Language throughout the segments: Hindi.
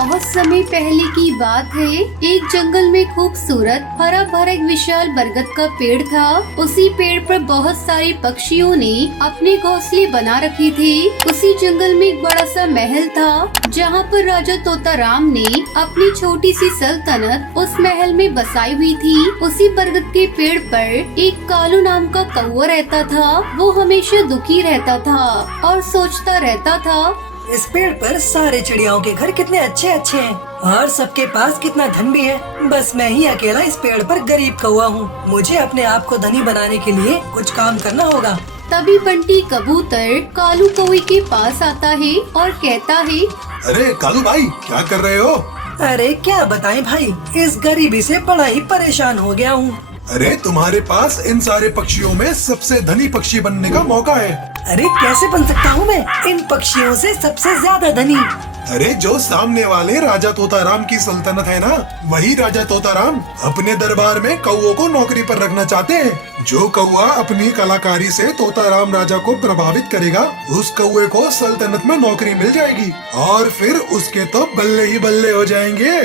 बहुत समय पहले की बात है। एक जंगल में खूबसूरत हरा भरा एक विशाल बरगद का पेड़ था। उसी पेड़ पर बहुत सारे पक्षियों ने अपने घोंसले बना रखे थे। उसी जंगल में एक बड़ा सा महल था, जहाँ पर राजा तोताराम ने अपनी छोटी सी सल्तनत उस महल में बसाई हुई थी। उसी बरगद के पेड़ पर एक कालू नाम का कौवा रहता था। वो हमेशा दुखी रहता था और सोचता रहता था, इस पेड़ पर सारे चिड़ियाओं के घर कितने अच्छे अच्छे हैं और सबके पास कितना धन भी है। बस मैं ही अकेला इस पेड़ पर गरीब कौवा हूँ। मुझे अपने आप को धनी बनाने के लिए कुछ काम करना होगा। तभी बंटी कबूतर कालू कौवे के पास आता है और कहता है, अरे कालू भाई, क्या कर रहे हो? अरे क्या बताएं भाई, इस गरीबी से बड़ा ही परेशान हो गया हूँ। अरे तुम्हारे पास इन सारे पक्षियों में सबसे धनी पक्षी बनने का मौका है। अरे कैसे बन सकता हूँ मैं इन पक्षियों से सबसे ज्यादा धनी? अरे जो सामने वाले राजा तोताराम की सल्तनत है ना, वही राजा तोताराम अपने दरबार में कौवों को नौकरी पर रखना चाहते हैं। जो कौवा अपनी कलाकारी से तोताराम राजा को प्रभावित करेगा, उस कौवे को सल्तनत में नौकरी मिल जाएगी और फिर उसके तो बल्ले ही बल्ले हो जाएंगे।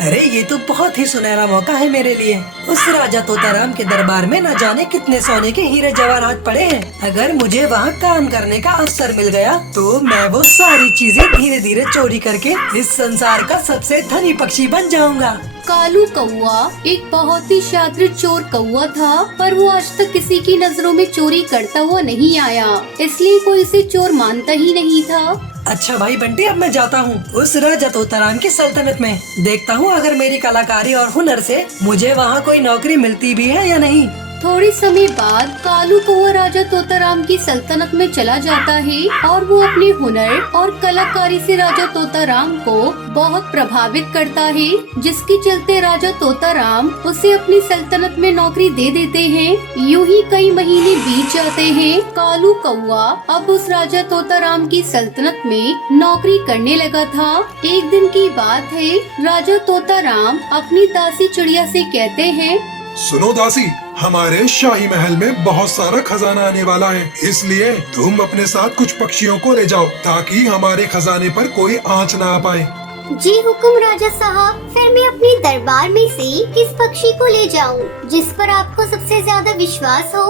अरे ये तो बहुत ही सुनहरा मौका है मेरे लिए। उस राजा तोताराम के दरबार में न जाने कितने सोने के हीरे जवाहरात पड़े हैं। अगर मुझे वहाँ काम करने का अवसर मिल गया तो मैं वो सारी चीजें धीरे धीरे चोरी करके इस संसार का सबसे धनी पक्षी बन जाऊंगा। कालू कौवा एक बहुत ही शातिर चोर कौवा था, पर वो आज तक किसी की नजरों में चोरी करता हुआ नहीं आया, इसलिए कोई उसे चोर मानता ही नहीं था। अच्छा भाई बंटी, अब मैं जाता हूँ उस राजा तोताराम की सल्तनत में। देखता हूँ अगर मेरी कलाकारी और हुनर से मुझे वहाँ कोई नौकरी मिलती भी है या नहीं। थोड़े समय बाद कालू कौवा राजा तोताराम की सल्तनत में चला जाता है और वो अपने हुनर और कलाकारी से राजा तोताराम को बहुत प्रभावित करता है, जिसके चलते राजा तोताराम उसे अपनी सल्तनत में नौकरी दे देते हैं। यूं ही कई महीने बीत जाते हैं। कालू कौवा अब उस राजा तोताराम की सल्तनत में नौकरी करने लगा था। एक दिन की बात है, राजा तोताराम अपनी दासी चिड़िया से कहते हैं, सुनो दासी, हमारे शाही महल में बहुत सारा खजाना आने वाला है, इसलिए तुम अपने साथ कुछ पक्षियों को ले जाओ ताकि हमारे खजाने पर कोई आंच ना आ पाए। जी हुक्म राजा साहब। फिर मैं अपने दरबार में से किस पक्षी को ले जाऊं जिस पर आपको सबसे ज्यादा विश्वास हो?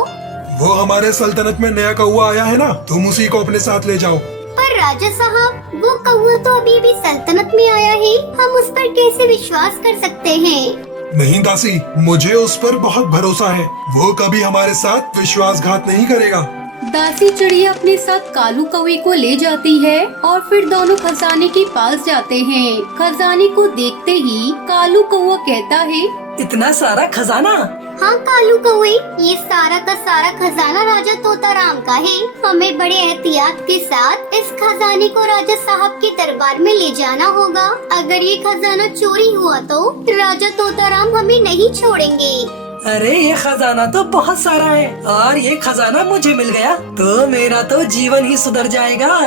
वो हमारे सल्तनत में नया कौवा आया है ना, तुम उसी को अपने साथ ले जाओ। पर राजा साहब, वो कौवा तो अभी भी सल्तनत में आया है, हम उस पर कैसे विश्वास कर सकते हैं? नहीं दासी, मुझे उस पर बहुत भरोसा है, वो कभी हमारे साथ विश्वासघात नहीं करेगा। दासी चिड़िया अपने साथ कालू कौवे को ले जाती है और फिर दोनों खजाने के पास जाते हैं। खजाने को देखते ही कालू कौवा कहता है, इतना सारा खजाना? हाँ कालू कौवे, ये सारा का सारा खजाना राजा तोताराम का है। हमें बड़े एहतियात के साथ इस खजाने को राजा साहब के दरबार में ले जाना होगा। अगर ये खजाना चोरी हुआ तो राजा तोताराम हमें नहीं छोड़ेंगे। अरे ये खजाना तो बहुत सारा है और ये खजाना मुझे मिल गया तो मेरा तो जीवन ही सुधर जाएगा।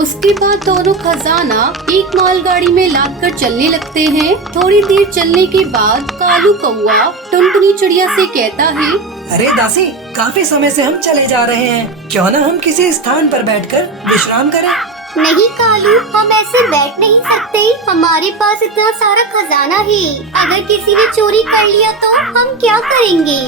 उसके बाद दोनों खजाना एक मालगाड़ी में लादकर चलने लगते हैं। थोड़ी देर चलने के बाद कालू कौवा टुनटुनी चिड़िया से कहता है, अरे दासी, काफी समय से हम चले जा रहे हैं, क्यों न हम किसी स्थान पर बैठकर विश्राम करें? नहीं कालू, हम ऐसे बैठ नहीं सकते। हमारे पास इतना सारा खजाना है, अगर किसी ने चोरी कर लिया तो हम क्या करेंगे?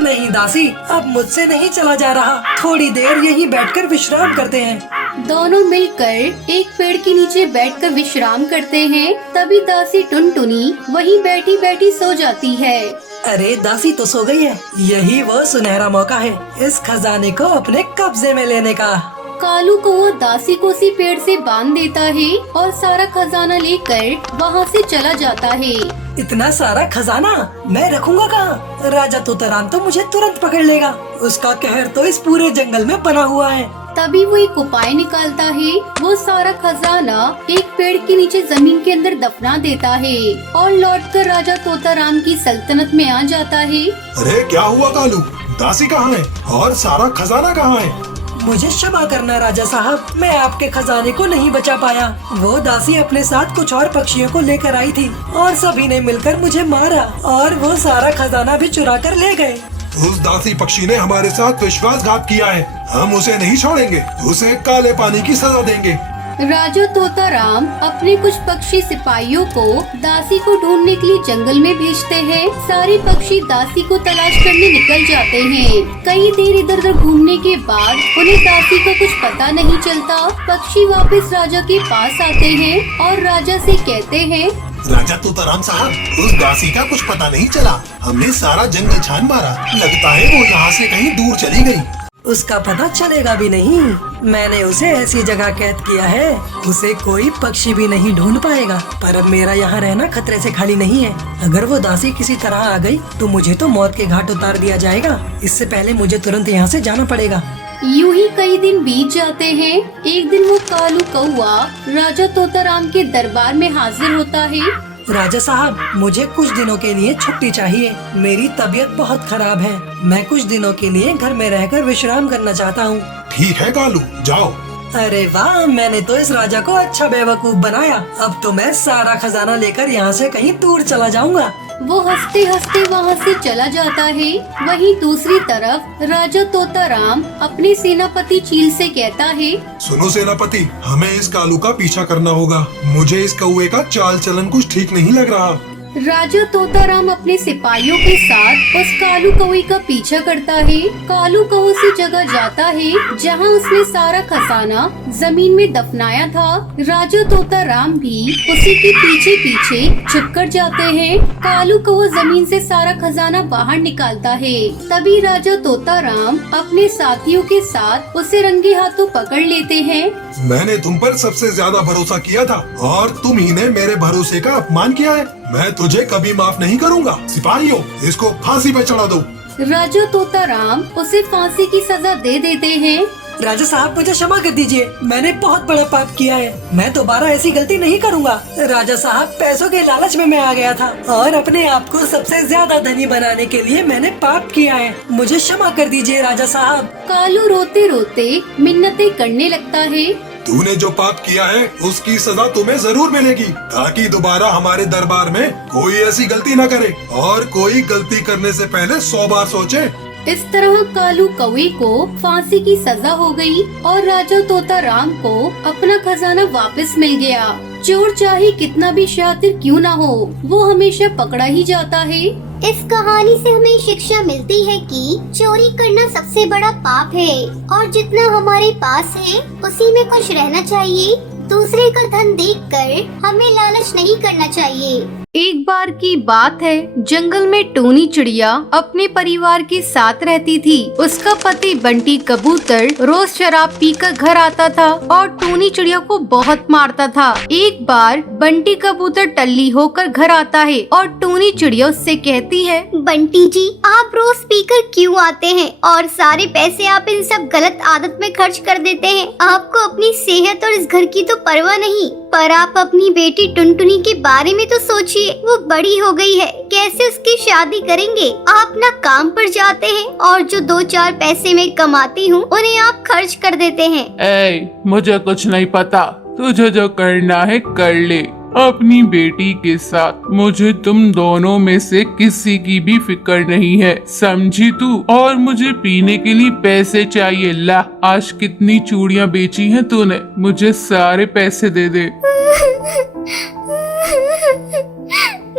नहीं दासी, अब मुझसे नहीं चला जा रहा। थोड़ी देर यहीं बैठकर विश्राम करते हैं। दोनों मिलकर एक पेड़ के नीचे बैठकर विश्राम करते हैं। तभी दासी टुनटुनी वहीं बैठी बैठी सो जाती है। अरे दासी तो सो गई है, यही वो सुनहरा मौका है इस खजाने को अपने कब्जे में लेने का। कालू कौवा दासी को उसी पेड़ से बांध देता है और सारा खजाना लेकर वहाँ से चला जाता है। इतना सारा खजाना मैं रखूंगा कहाँ? राजा तोताराम तो मुझे तुरंत पकड़ लेगा। उसका कहर तो इस पूरे जंगल में बना हुआ है। तभी वो एक उपाय निकालता है। वो सारा खजाना एक पेड़ के नीचे जमीन के अंदर दफना देता है और लौटकर राजा तोताराम की सल्तनत में आ जाता है। अरे क्या हुआ कालू, दासी कहाँ है और सारा खजाना कहाँ है? मुझे क्षमा करना राजा साहब, मैं आपके खजाने को नहीं बचा पाया। वो दासी अपने साथ कुछ और पक्षियों को लेकर आई थी और सभी ने मिलकर मुझे मारा और वो सारा खजाना भी चुरा कर ले गए। उस दासी पक्षी ने हमारे साथ विश्वासघात किया है, हम उसे नहीं छोड़ेंगे, उसे काले पानी की सजा देंगे। राजा तोताराम अपने कुछ पक्षी सिपाहियों को दासी को ढूंढने के लिए जंगल में भेजते हैं। सारे पक्षी दासी को तलाश करने निकल जाते हैं। कई देर इधर उधर घूमने के बाद उन्हें दासी का कुछ पता नहीं चलता। पक्षी वापस राजा के पास आते हैं और राजा से कहते हैं, राजा तोताराम साहब, उस दासी का कुछ पता नहीं चला। हमने सारा जंगल छान मारा, लगता है वो यहाँ से कहीं दूर चली गई। उसका पता चलेगा भी नहीं। मैंने उसे ऐसी जगह कैद किया है, उसे कोई पक्षी भी नहीं ढूंढ पाएगा। पर अब मेरा यहाँ रहना खतरे से खाली नहीं है। अगर वो दासी किसी तरह आ गई तो मुझे तो मौत के घाट उतार दिया जाएगा। इससे पहले मुझे तुरंत यहाँ से जाना पड़ेगा। यूं ही कई दिन बीत जाते हैं। एक दिन वो कालू कौआ राजा तोताराम के दरबार में हाजिर होता है। राजा साहब, मुझे कुछ दिनों के लिए छुट्टी चाहिए। मेरी तबीयत बहुत खराब है। मैं कुछ दिनों के लिए घर में रहकर विश्राम करना चाहता हूँ। ठीक है कालू, जाओ। अरे वाह, मैंने तो इस राजा को अच्छा बेवकूफ बनाया। अब तो मैं सारा खजाना लेकर यहाँ से कहीं दूर चला जाऊंगा। वो हंसते हंसते वहाँ से चला जाता है। वहीं दूसरी तरफ राजा तोताराम अपने सेनापति चील से कहता है, सुनो सेनापति, हमें इस कालू का पीछा करना होगा। मुझे इस कौवे का चाल चलन कुछ ठीक नहीं लग रहा। राजा तोताराम अपने सिपाहियों के साथ उस कालू कौवे का पीछा करता है। कालू कौवा उसी जगह जाता है जहां उसने सारा खजाना जमीन में दफनाया था। राजा तोताराम भी उसी के पीछे पीछे छुपकर जाते हैं। कालू कौवा जमीन से सारा खजाना बाहर निकालता है। तभी राजा तोताराम अपने साथियों के साथ उसे रंगे हाथों पकड़ लेते हैं। मैंने तुम पर सबसे ज्यादा भरोसा किया था और तुम ही ने मेरे भरोसे का अपमान किया है। मैं तुझे कभी माफ नहीं करूंगा। सिपाहियों, इसको फांसी पे चढ़ा दो। राजा तोताराम उसे फांसी की सजा दे देते हैं। राजा साहब, मुझे क्षमा कर दीजिए। मैंने बहुत बड़ा पाप किया है। मैं दोबारा ऐसी गलती नहीं करूंगा। राजा साहब, पैसों के लालच में मैं आ गया था और अपने आप को सबसे ज्यादा धनी बनाने के लिए मैंने पाप किया है। मुझे क्षमा कर दीजिए राजा साहब। कालू रोते रोते मिन्नतें करने लगता है। तूने जो पाप किया है उसकी सजा तुम्हें जरूर मिलेगी, ताकि दोबारा हमारे दरबार में कोई ऐसी गलती न करे और कोई गलती करने से पहले 100 बार सोचे। इस तरह कालू कौवे को फांसी की सजा हो गई और राजा तोताराम को अपना खजाना वापस मिल गया। चोर चाहे कितना भी शातिर क्यों ना हो, वो हमेशा पकड़ा ही जाता है। इस कहानी से हमें शिक्षा मिलती है कि चोरी करना सबसे बड़ा पाप है और जितना हमारे पास है उसी में खुश रहना चाहिए। दूसरे का धन देखकर हमें लालच नहीं करना चाहिए। एक बार की बात है, जंगल में टूनी चिड़िया अपने परिवार के साथ रहती थी। उसका पति बंटी कबूतर रोज शराब पीकर घर आता था और टूनी चिड़िया को बहुत मारता था। एक बार बंटी कबूतर टल्ली होकर घर आता है और टूनी चिड़िया उससे कहती है, बंटी जी, आप रोज पीकर क्यों आते हैं और सारे पैसे आप इन सब गलत आदत में खर्च कर देते हैं। आपको अपनी सेहत और इस घर की तो परवाह नहीं, पर आप अपनी बेटी टुनटुनी के बारे में तो सोचिए। वो बड़ी हो गई है, कैसे उसकी शादी करेंगे। आप ना काम पर जाते हैं और जो 2-4 पैसे मैं कमाती हूँ उन्हें आप खर्च कर देते हैं। मुझे कुछ नहीं पता, तुझे जो करना है कर ले अपनी बेटी के साथ। मुझे तुम दोनों में से किसी की भी फिक्र नहीं है, समझी तू। और मुझे पीने के लिए पैसे चाहिए। ला, आज कितनी चूड़ियाँ बेची हैं तूने, मुझे सारे पैसे दे दे।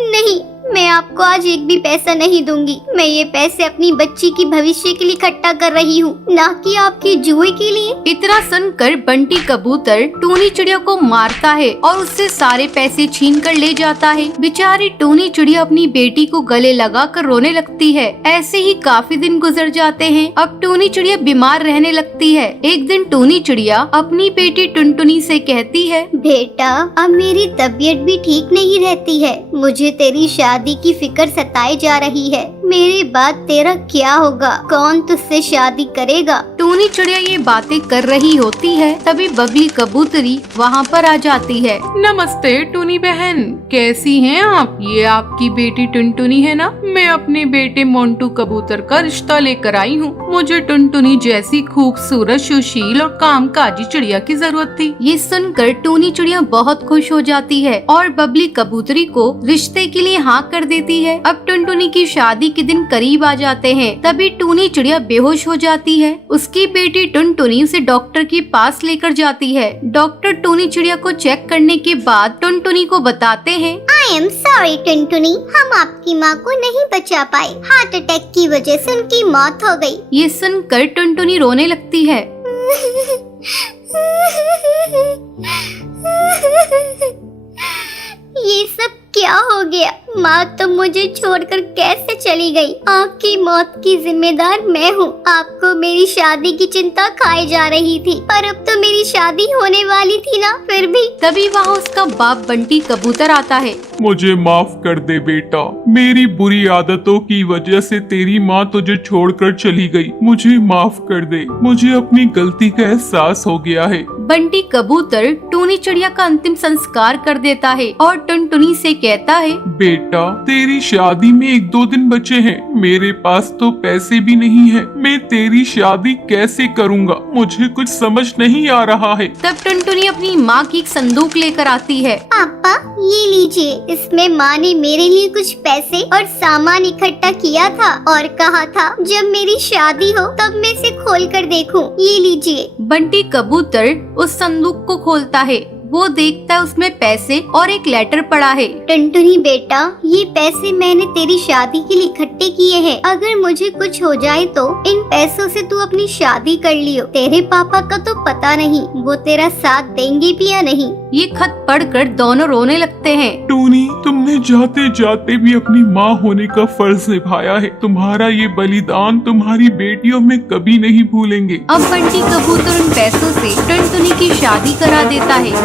नहीं, मैं आपको आज एक भी पैसा नहीं दूंगी। मैं ये पैसे अपनी बच्ची की भविष्य के लिए इकट्ठा कर रही हूँ, ना कि आपके जुए के लिए। इतना सुनकर बंटी कबूतर टूनी चिड़िया को मारता है और उससे सारे पैसे छीन कर ले जाता है। बेचारी टूनी चिड़िया अपनी बेटी को गले लगाकर रोने लगती है। ऐसे ही काफी दिन गुजर जाते हैं। अब टूनी चिड़िया बीमार रहने लगती है। एक दिन टूनी चिड़िया अपनी बेटी टुनटुनी से कहती है, बेटा, अब मेरी तबीयत भी ठीक नहीं रहती है। मुझे तेरी शादी की फिक्र सताई जा रही है। मेरे बाद तेरा क्या होगा? कौन तुझसे शादी करेगा? टूनी चिड़िया ये बातें कर रही होती है, तभी बबली कबूतरी वहाँ पर आ जाती है। नमस्ते टूनी बहन, कैसी हैं आप? ये आपकी बेटी टुनटुनी है ना? मैं अपने बेटे मोंटू कबूतर का रिश्ता लेकर आई हूँ। मुझे टुनटुनी जैसी खूबसूरत, सुशील और कामकाजी चिड़िया की जरूरत थी। ये सुनकर टूनी चिड़िया बहुत खुश हो जाती है और बबली कबूतरी को रिश्ते के लिए हाँ कर कर देती है। अब टुनटुनी की शादी के दिन करीब आ जाते हैं। तभी टूनी चिड़िया बेहोश हो जाती है। उसकी बेटी टुनटुनी उसे डॉक्टर के पास लेकर जाती है। डॉक्टर टूनी चिड़िया को चेक करने के बाद टुनटुनी को बताते हैं, आई एम सॉरी टुनटुनी, हम आपकी माँ को नहीं बचा पाए। हार्ट अटैक की वजह से उनकी मौत हो गई। ये सुनकर टुनटुनी रोने लगती है। ये सब क्या हो गया? माँ तो मुझे छोड़कर कैसे चली गई? आपकी मौत की जिम्मेदार मैं हूँ। आपको मेरी शादी की चिंता खाई जा रही थी, पर अब तो मेरी शादी होने वाली थी ना, फिर भी। तभी वहाँ उसका बाप बंटी कबूतर आता है। मुझे माफ कर दे बेटा, मेरी बुरी आदतों की वजह से तेरी माँ तुझे छोड़कर चली गई। मुझे माफ कर दे, मुझे अपनी गलती का एहसास हो गया है। बंटी कबूतर टूनी चिड़िया का अंतिम संस्कार कर देता है और टुनटुनी से कहता है, बेटा तेरी शादी में 1-2 दिन बचे हैं, मेरे पास तो पैसे भी नहीं है, मैं तेरी शादी कैसे करूँगा? मुझे कुछ समझ नहीं आ रहा है। तब टुनटुनी अपनी माँ की एक संदूक लेकर आती है। पापा ये लीजिए, इसमें माँ ने मेरे लिए कुछ पैसे और सामान इकट्ठा किया था और कहा था जब मेरी शादी हो तब मैं इसे खोल कर देखूं। ये लीजिए। बंटी कबूतर उस संदूक को खोलता है। वो देखता है उसमें पैसे और एक लेटर पड़ा है। टुनटुनी बेटा, ये पैसे मैंने तेरी शादी के लिए इकट्ठे किए हैं। अगर मुझे कुछ हो जाए तो इन पैसों से तू अपनी शादी कर लियो। तेरे पापा का तो पता नहीं वो तेरा साथ देंगे भी या नहीं। ये खत पढ़कर दोनों रोने लगते हैं। टूनी, तुमने जाते जाते भी अपनी माँ होने का फर्ज निभाया है। तुम्हारा ये बलिदान तुम्हारी बेटियों में कभी नहीं भूलेंगे। अब बंटी कबूतर उन पैसों से टुनटुनी की शादी करा देता है।